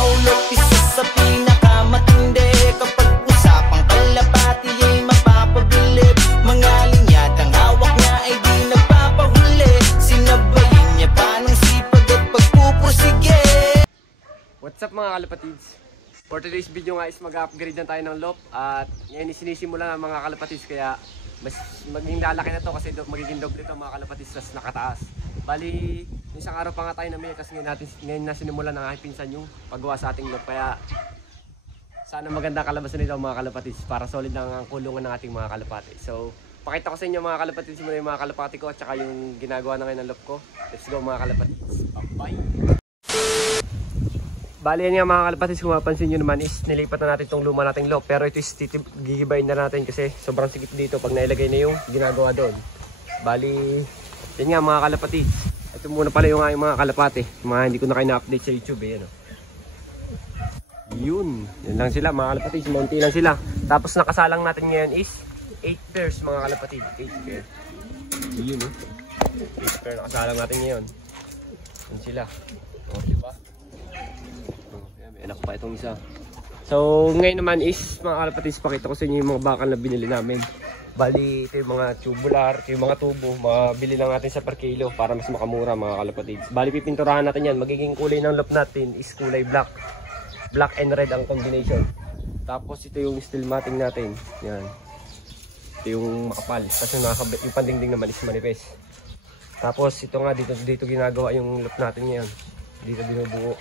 Maulog isa sa pinakamatindi. Kapag usapang kalapati ay mapapabilib. Mga linyadang hawak niya ay di nagpapahuli. Sinabayin niya pa ng sipag at pagpupursige. What's up mga kalapatids? For today's video nga is mag-upgrade na tayo ng loft. At yan sinisimula ng mga kalapatids, kaya mas maging lalaki na to kasi magiging doble ito mga kalapatids tas nakataas. Bali, isang araw pa nga tayo na kasi ngayon na sinimula ng aking pinsan yung paggawa sa ating loft. Kaya sana maganda kalabasan nito mga kalapatids para solid ang kulungan ng ating mga kalapati. So, pakita ko sa inyo mga kalapatids muna yung mga kalapati ko at saka yung ginagawa na ngayon ng loft ko. Let's go mga kalapatids. Bye! Bali yan nga mga kalapatids, kung mapansin nyo naman is nilipat na natin itong luma nating loft. Pero ito is gigibayin na natin kasi sobrang sikip dito pag nailagay na yung ginagawa doon. Bali, yan nga mga kalapatids. Ito muna pala yung mga kalapati. Mga hindi ko na kayo na-update sa YouTube eh. Ano? Yan lang sila mga kalapatids, monty lang sila. Tapos nakasalang natin ngayon is 8 pairs mga kalapatids. 8 pair. Yun oh. 8 pair nakasalang natin ngayon. Yan sila. O diba? Anak pa itong isa. So ngayon naman is mga kalapatids, pakita ko sa inyo yung mga bakal na binili namin. Bali ito yung mga tubular, ito yung mga tubo. Mabili lang natin sa per kilo para mas makamura mga kalapatids. Bali pipinturahan natin yan. Magiging kulay ng loft natin is kulay black. Black and red ang combination. Tapos ito yung steel matting natin. Yan. Ito yung makapal. Kasi yung pandingding naman is manipis. Tapos ito nga dito ginagawa yung loft natin ngayon. Dito binubuo.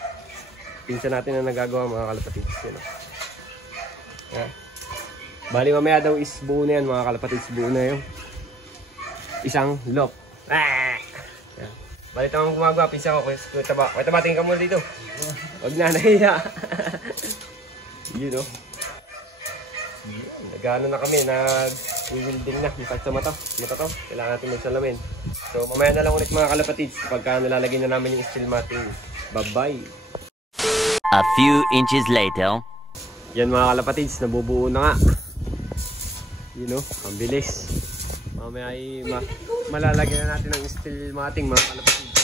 Pinsan natin na nagagawa mga kalapatids. Yan. Bali mamaya daw is buo na yan mga kalapatids. Buo na yung isang loft. Yan. Bali ito ang gumagawa. Pinsan ko. Kuya Taba, tingin ka muna dito. Huwag na nahiya. Yun o. Nag-ano na kami. Nag-wielding na. Masakit sa mata to. Kailangan natin magsalamin. So mamaya na lang ulit mga kalapatids. Pagka nalalagay na namin yung steel matting. Bye-bye. A few inches later. Yan mga kalapatids, nabubuo na nga. You know, ang bilis. Mamaya ay malalagyan na natin ng steel matting mga kalapatids.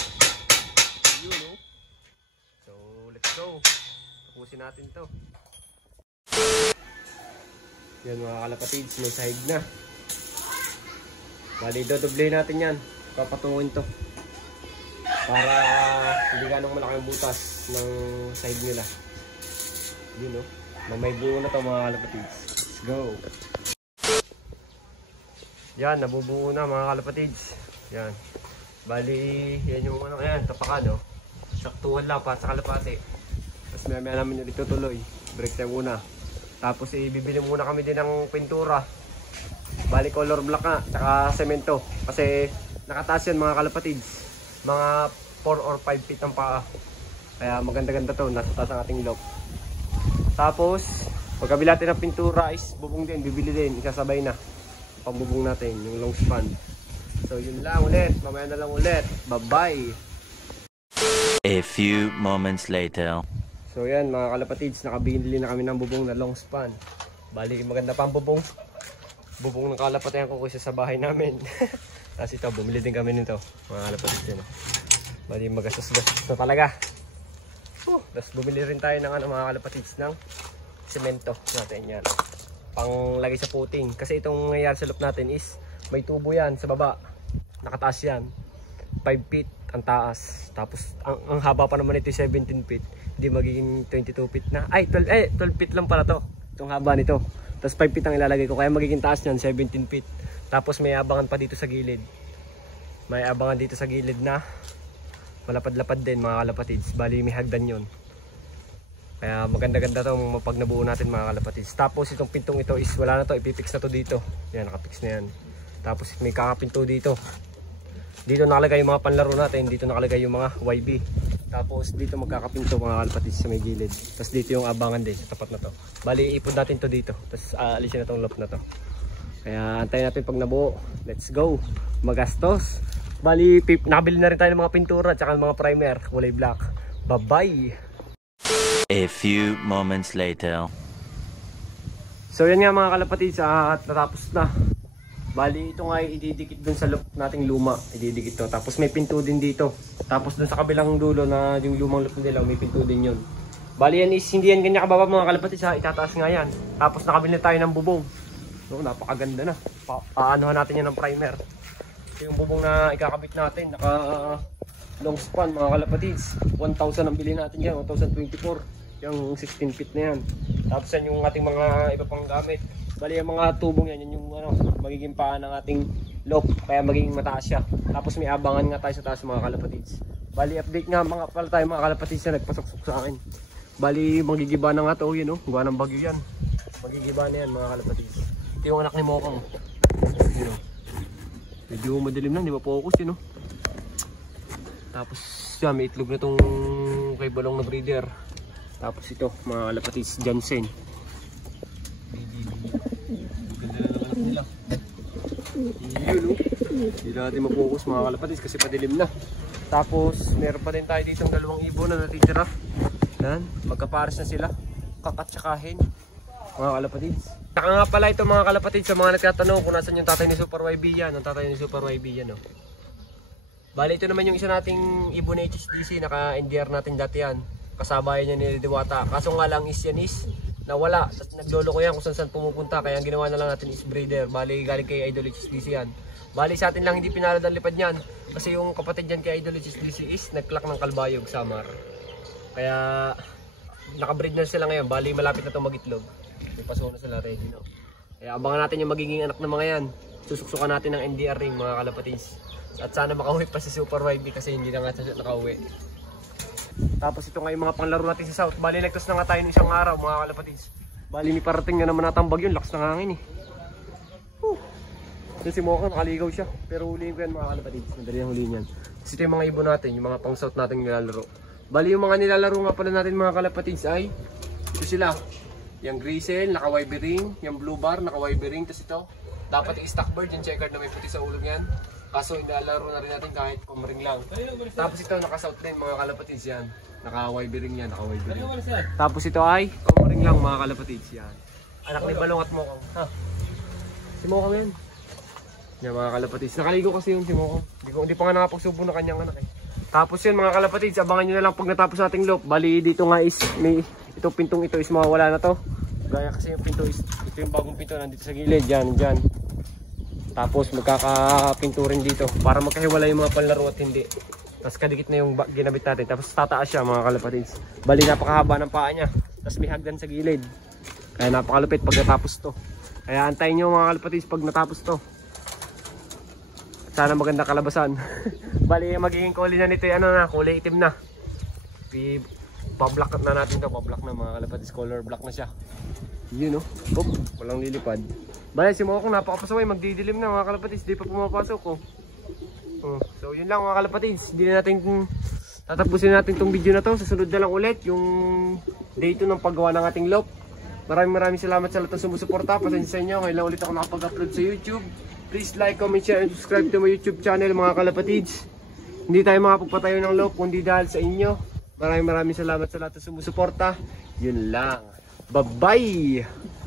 You know. So, let's go. Tapusin natin to. Yan mga kalapatids, may sahig na. Bali, dodoble natin yan. Papatungin to. Para hindi ganong malaki ang butas ng side nila. Yun o. Mamay buo na to mga kalapatids. Let's go. Yan, nabubuo na mga kalapatids. Yan. Bali, yan yung ano, yan, tapakan o. Saktuhan lang pa sa kalapati. Tapos may namin yung itutuloy. Break time muna. Tapos ibibili muna kami din ng pintura. Bali, color black nga, tsaka semento. Kasi nakataas yan mga kalapatids. Mga 4 or 5 feet ang paa. Kaya maganda-ganda to, nasa taas ang ating loft. Tapos, pagkabila natin ng pintura is bubong din, bibili din, isasabay na. Pambubong natin, yung long span. So yun lang ulit, mamaya na lang ulit. Bye-bye! A few moments later. So yan mga kalapatids, nakabili na kami ng bubong na long span. Bali, maganda pa ang bubong. Bubong ng kalapatian ko kasi sa bahay namin. Tapos ito, bumili din kami nito, mga kalapatids yun. Bali magastos-gastos na talaga. Tapos bumili rin tayo ng mga kalapatids ng semento natin yan. Panglagay sa puting. Kasi itong nangyayari sa loop natin is may tubo yan sa baba. Nakataas yan. 5 feet ang taas. Tapos ang haba pa naman ito 17 feet. Hindi magiging 22 feet na. Ay 12 feet lang pala to. Itong haba nito. Tapos 5 feet ang ilalagay ko. Kaya magiging taas niyan 17 feet. Tapos may abangan pa dito sa gilid. May abangan dito sa gilid na malapad-lapad din mga kalapatids. Bali may hagdan yun. Kaya maganda-ganda to pag nabuo natin mga kalapatids. Tapos itong pintong ito is wala na to. Ipipix na to dito. Yan, nakapix na yan. Tapos may kakapinto dito. Dito nakalagay yung mga panlaro natin. Dito nakalagay yung mga YB. Tapos dito magkakapinto mga kalapatids sa may gilid. Tapos dito yung abangan din sa tapat na to. Bali ipon natin to dito. Tapos alisin na tong loft na to. Kaya antayin natin pag nabuo. Let's go. Magastos. Bali, nakabili na rin tayo ng mga pintura at saka mga primer, kulay black. Bye-bye! A few moments later. So yan nga mga kalapatids, at natapos na. Bali, ito nga ididikit dun sa loop nating luma. Ididikit to. Tapos may pinto din dito. Tapos dun sa kabilang dulo na yung lumang loop nila, may pinto din yun. Bali yan is hindi yan ganyan kababa mga kalapatids ha. Itataas nga yan. Tapos nakabili tayo ng bubong. So, napakaganda na. Paanohan natin yan ng primer. Ito yung bubong na ikakabit natin. Naka long span mga kalapatids. 1,000 ang bilhin natin yan. 1,024. Yung 16 feet na yan. Tapos yan yung ating mga iba pang gamit. Bali yung mga tubong yan. Yan yung magiging paan ng ating loft. Kaya magiging mataas siya. Tapos may abangan nga tayo sa taas mga kalapatids. Bali update nga mga pala tayo mga kalapatids na nagpasuksok sa akin. Bali magigiba na nga to. Yun gawa ng bagyo yan. Magigiba na yan mga kalapatids. Ito yung anak ni Mokang. Yun medyo madilim na. Di ba focus yun Tapos yan may itlog na tong kay balong na breeder. Tapos ito mga kalapatids Johnson. Yun hindi natin mapokus mga kalapatids kasi padilim na. Tapos meron pa din tayo dito ng dalawang ibon na natitira. Yan, magkapares na sila. Kakatsakahin mga kalapatids. Saka nga pala ito mga kalapatids sa mga nagtatanong kung nasan yung tatay ni Super YB yan. Ang tatay ni Super YB yan Bali ito naman yung isa nating ibon na HSDC. Naka-NDR natin dati yan. Kasabayan niya ni Diwata. Kaso nga lang is yan is nawala. Naglolo ko yan kung saan pumupunta. Kaya ang ginawa na lang natin is breeder. Bali galing kay Idol HSDC yan. Bali sa atin lang hindi pinalad ang lipad niyan. Kasi yung kapatid niyan kay Idol HSDC is nagklak ng kalbayog Samar. Kaya nakabreed na sila ngayon. Bali malapit na itong mag-itlog. May paso na sila ready Kaya abangan natin yung magiging anak ng mga yan. Susuksukan natin ng NDR ring mga kalapatids. At sana makauwi pa si Super YB kasi hindi na nga siya nakauwi. Tapos ito nga yung mga panglaro natin sa South. Bali nagtos na nga tayo ng isang araw mga kalapatids. Bali may parating na naman natambag yun. Lakas ng hangin Si Mokang nakaligaw siya. Pero huliin ko yan mga kalapatids. Madali ang huliin yan. Kasi ito yung mga ibon natin. Yung mga pang South natin nilalaro. Bali yung mga nilalaro nga pala natin mga kalapatids ay ito sila. Yung Grisel, naka-YB ring. Yung Blue Bar, naka-YB ring. Tapos ito, dapat yung Stockbird. Yung checkered na may puti sa ulo niyan. Kaso nilalaro na rin natin kahit kumring lang. Tapos ito naka-South din mga kalapatids yan. Naka-YB ring yan, naka-YB ring. Tapos ito ay kumring lang mga kalapatids yan. Anak ni Balong at Mokang. Si Mokang yan. Yan mga kalapatids. Nakaligo kasi yun si Mokang. Hindi pa nga nakapagsubo na kanyang anak Tapos yun mga kalapatids, abangan nyo na lang pag natapos ating loop. Bali dito nga is may itong pintong ito is mawawala na to. Gaya kasi yung pinto is ito yung bagong pinto nandito sa gilid, dyan. Tapos magkakapinto rin dito para magkahiwala yung mga panlaro at hindi. Tapos kadikit na yung ginabit natin. Tapos tataas siya mga kalapatids. Bali napakahaba ng paa niya. Tapos may hagdan sa gilid. Kaya napakalupit pag natapos to. Kaya antayin nyo mga kalapatids pag natapos to. Sana maganda kalabasan. Bali magiging kulay na nito na, kulay itim na. Pa-black na natin to, pa-black na mga kalapatids, color black na siya. Yun walang lilipad. Bali si Mokang napakapasaway, magdidilim na mga kalapatids, di pa pumapasok So yun lang mga kalapatids, hindi na natin tatapusin natin tong video na to. Susunod na lang ulit yung day 2 ng paggawa ng ating loop. Maraming salamat sa lahat ng sumusuporta. Pasensya sa inyo, ngayon lang ulit ako nakapag-upload sa YouTube. Please like, comment, share, and subscribe to my YouTube channel mga kalapatids. Hindi tayo makapagpatayo ng loop kundi dahil sa inyo. Maraming salamat sa lahat ng sumusuporta. Yun lang. Bye-bye!